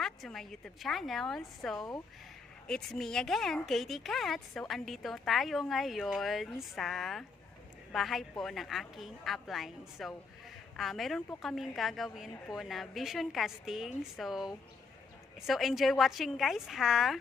back to my YouTube channel. So, it's me again, Katie Cat. So, andito tayo ngayon sa bahay po ng aking upline. So, meron po kaming gagawin po na vision casting. So enjoy watching guys ha!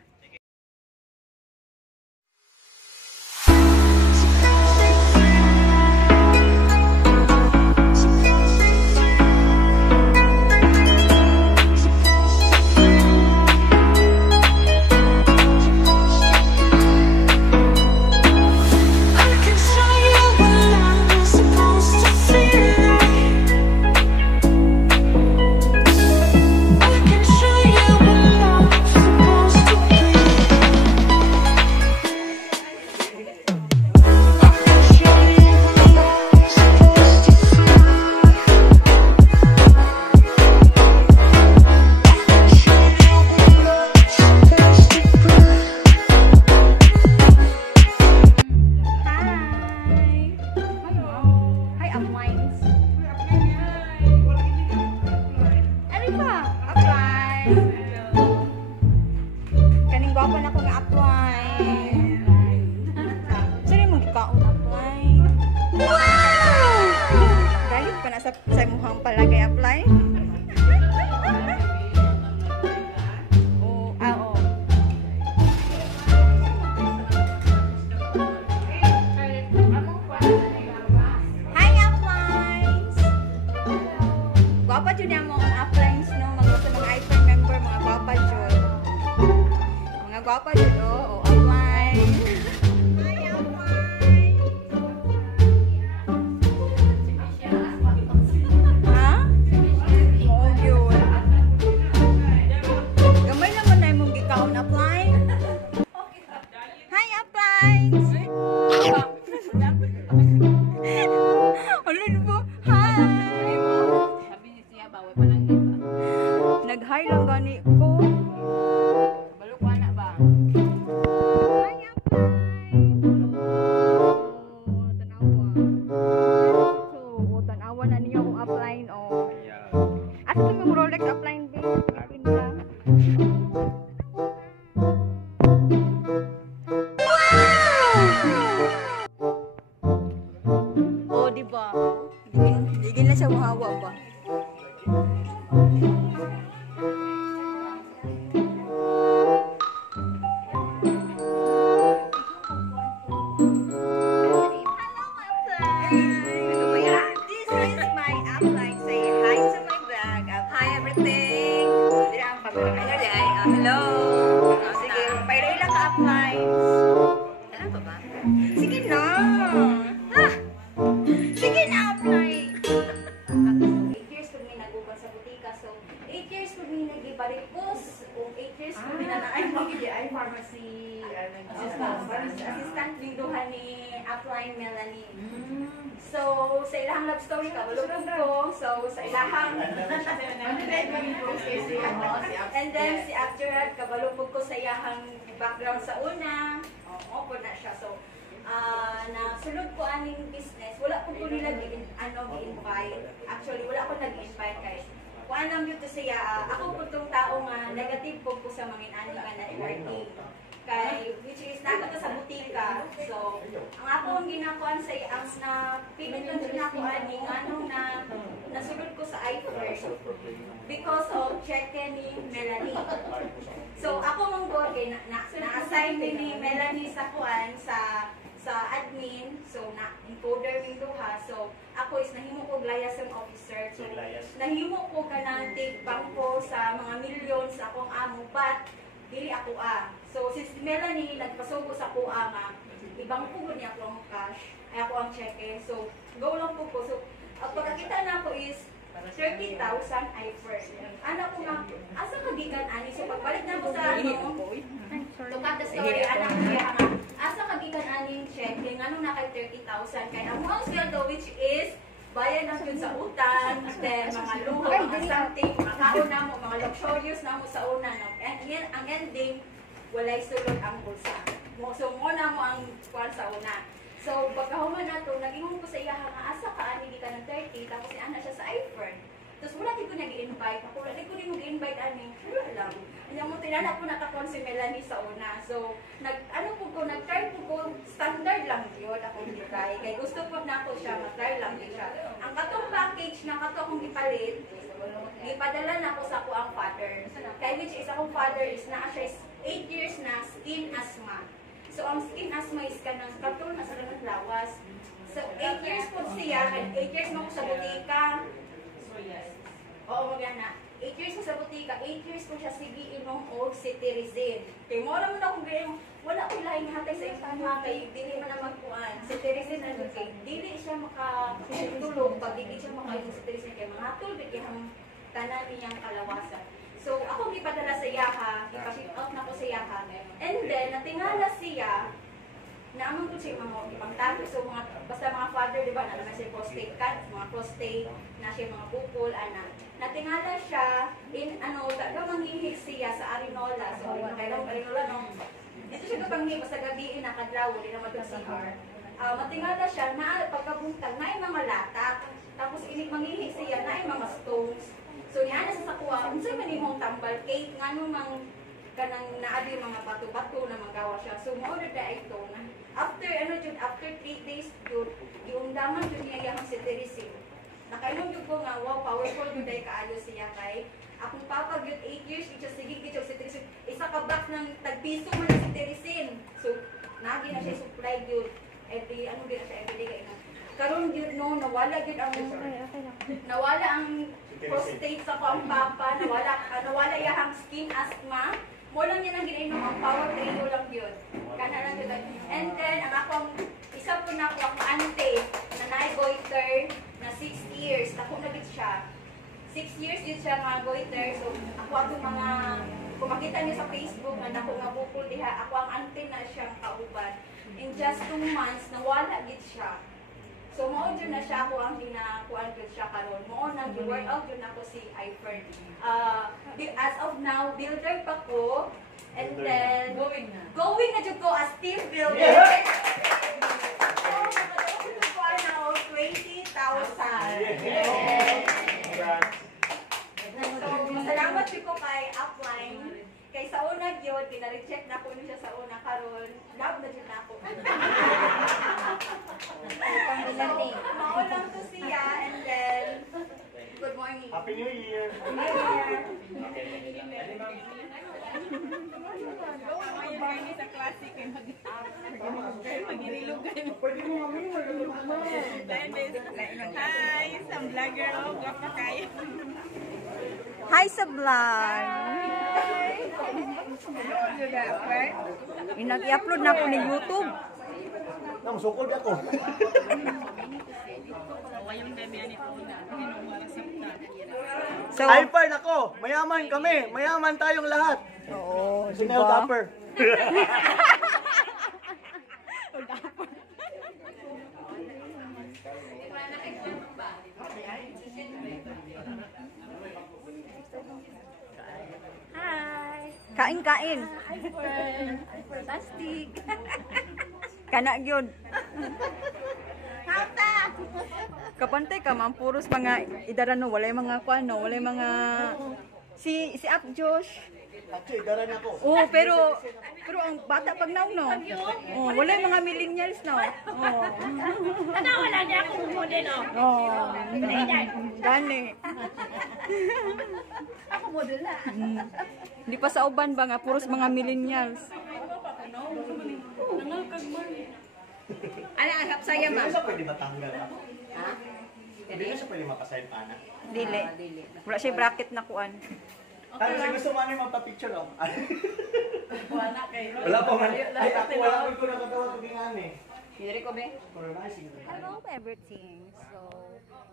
Kaning gwapo na ko nga apply. Sino mong ikaon apply? Wow! Dahil pa na sa mukhang palagay apply. Hi applies! Gwapa dyan yung mga applies, no? Mga iPhone member, mga gwapa dyan. Mga gwapa dyan, oh, apply. Hi, apply. Ha? Oo, yun. Gamay naman na yung mong gikaon apply. Hi, apply. Alin po? Hi. Nag-hi lang gani ko. Balok na ba? Hi, apply. Tanawa. So, tanawa na niyo kung apply o. Asa sa mga Rolex apply din? Oh, diba? Digil na siya mahawa ba? Hello! Sige, pairay lang ka-apply. Alam pa ba? Sige na! Ah! Sige na, apply! 8 years kung may nag-uban sa butika. So, 8 years kung may nag-ibarikos. Kung 8 years kung may ay pharmacy assistant linduhan ni apply Melanie. So, sa ilahang love story, kabulog ko. So, sa ilahang and then, si Abjurad, kabalupog ko sa iyahang background sa una. Oo, na siya. So, nasulod ko aning business. Wala ko nila gi-invite. Actually, wala ko nag-invite guys. Kung anong yun to siya, ako po itong tao nga, negative po sa mga ani nga networking. Which is, nato sa butika. So, ang ako ang ginakuan sa ang na-pivot lang din ako aning anong nasulod ko sa iFirst because of check ni Melanie. So, ako mong go, na-assign ni Melanie sa kuan sa admin. So, na-encoder min duha. So, ako is nahimo ko liaison officer. So, nahimo ko kanang take bangko sa mga millions sa akong amo. But, dili ako So, si Melanie nagpasugo sa kuha nga, ibang pugo niya ako ang cash, ay ako ang cheque. So, go lang po ko. So, ang pagkakita na ako is 30,000 I first. Anak ko nga, asa kagikan ani? So, pagbalik na ko sa look at the story, anak ko nga, asa kagikan aning cheque, nga nung nakay 30,000, kaya ang mga sweldo which is, bayan na yun sa utang, then mga luha, mga something, makaon na mo, mga luxurious na mo sa una. Ang ending, walay sulod ang bulsa. So, muna mo ang kuwan sa una. So, pagkahuman na ito, nag-ingon ko sa iya nga asa ka, ani di ka ng 30, tapos si Ana siya sa iFern. Tapos wala din ko nag-invite. Ako wala din ko nag-invite ani. Wala lang. lang. Kanya mo tinala po natakon si Melanie sa una. So, nag-try po ko, standard lang yun akong gitry. Kaya gusto po na ako siya, mag-try lang din siya. Ang katong package na kato akong ipalit, ipadala na ako sa ako ang father. Kaya which is akong father is na siya 8 years na skin asthma. So, ang skin asthma is kanang katong nasa kanang lawas. So, 8 years po siya, 8 years mo ko sa butika. Oo, magana. 8 years ko sa butika, 8 years ko siya sige inom og cetirizine. Kaya mo naman akong ganyan, wala ko lahing hatay sa isang mga kay dili man naman kuan. Cetirizine na kay dili siya makatulog pag dili siya makainom cetirizine kay mga tulbig kay tanan niyang kalawasan. So ako gipadala sa yaha, ipa-ship out na ko sa yaha. And then natingala siya naamon ko siya mga ipangtago. So basta mga father, di ba, na naman siya prostate cut, mga prostate, na siya mga bukol, anak. Natingala siya in daw manghihig siya sa Arinola. So kailang Arinola no. Ito siya kapanghi basta gabi nakadlaw, di naman to CR. Matingala siya na pagkabuntag na mga latak. Tapos manghihig siya na mga stones. So niya na sa sakuha, unsay man imong tambal cake ngano mang kanang naadi mga bato-bato na magawa siya. So mo na ito na after 3 days jud giundaman jud niya yang cetirizine. Nakainom jud ko nga wow powerful jud day kaayo siya kay akong papa jud 8 years siya sige gid cetirizine. Isa ka box ng tagpiso man ang cetirizine. So nagi na siya supply jud every din siya everyday kay karon jud no nawala ang prostate sa pang papa, nawala yang skin asthma. Mo lang yan ang ginainom, ang power trio lang yun. Kana lang yun. And then, ang akong, isa po na ako, ang ante, na goiter, na 6 years. Ako nabit siya. 6 years yun siya mga goiter. So, ako mga, kung makita niyo sa Facebook, na ako nga bukol diha, ako ang ante na siyang kauban. In just 2 months, nawala gid siya. So, mo dyan na siya ako ang hinakuan dyan siya karon. Mo nang i-workout dyan ako si Ifern. As of now, builder pa ko. And then, going na dyan ko as team builder. Yeah. So, makadawin ko na ako 20,000. So, masalamat ko kay Upline. Kay sa una yun, pina-recheck na ko siya sa una karon. Love na dyan na ako. So, maulang to siya and then, good morning. Happy New Year! Happy New Year! Sa classic ay magililugan. Hi, sa vlogger o, gwapa kayo. Hi sa vlog! Nag-i-upload na ako ng YouTube. Sukol di ako. So, Hyper ako! Mayaman kami! Mayaman tayong lahat! oo, Sinel Dapper! Hi! Kain-kain! Fantastic! Kana gyud. Kapantay ka man puros mga idarano, walay mga kuano, walay mga si Ap Josh. Actually, daran ako. Oh, pero ang bata pag now no. Oh, walay mga millennials no. Oh. Wala niya akong model o. Oh. Gani. Ako model na. Hindi pa sa uban ba nga puros mga millennials. Ana asap saya Hindi ma. siya pwede matanggal. Ha? Hindi siya pwede mapasayad pa na. Dili. Wala siya bracket na kuan. Ano siya gusto mo ano magpa-picture oh? Wala kayo. Wala pa man. Ay, ako wala ko nakatawa ko gingan eh. Dili ko be. Hello everything. So,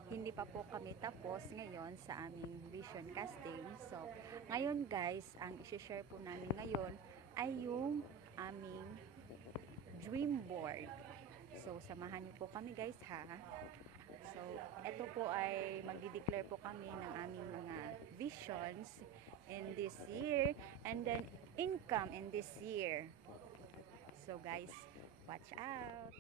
hindi pa po kami tapos ngayon sa aming vision casting. So, ngayon guys, ang i-share po namin ngayon ay yung aming dream board. So, samahan niyo po kami guys ha. So, ito po ay magdi-declare po kami ng aming mga visions in this year and then income in this year. So guys, watch out!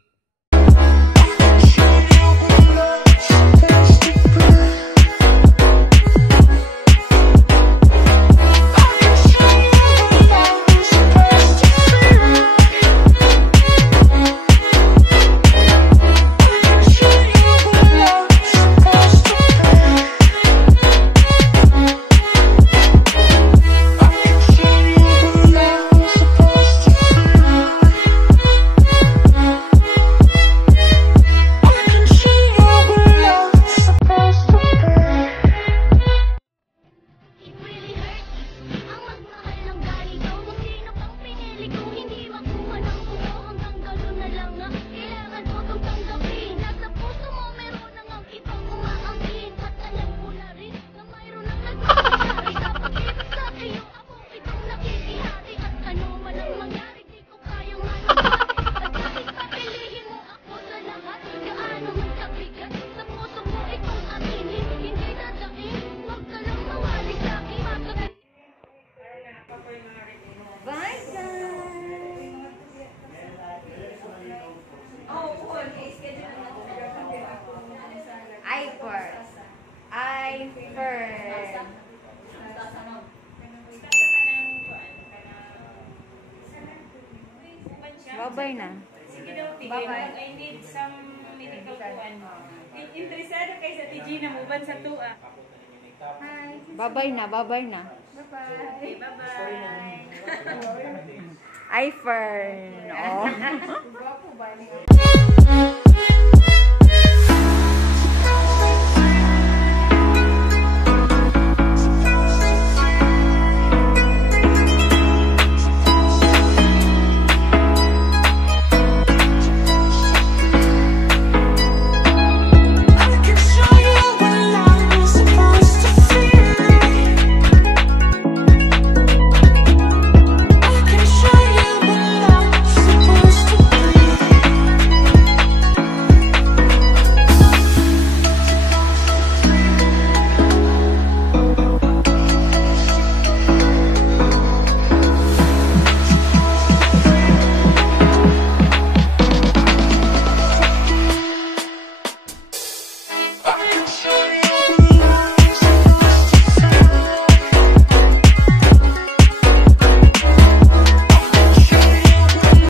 Babay na. Sige daw, Tige. Bye-bye. I need some medical kuan. Interesado kay sa Tigina mo ban sa tua. Hi. Babay na, babay na. Okay, bye-bye. Ay, Fern. Oh. Gwapo ba niya?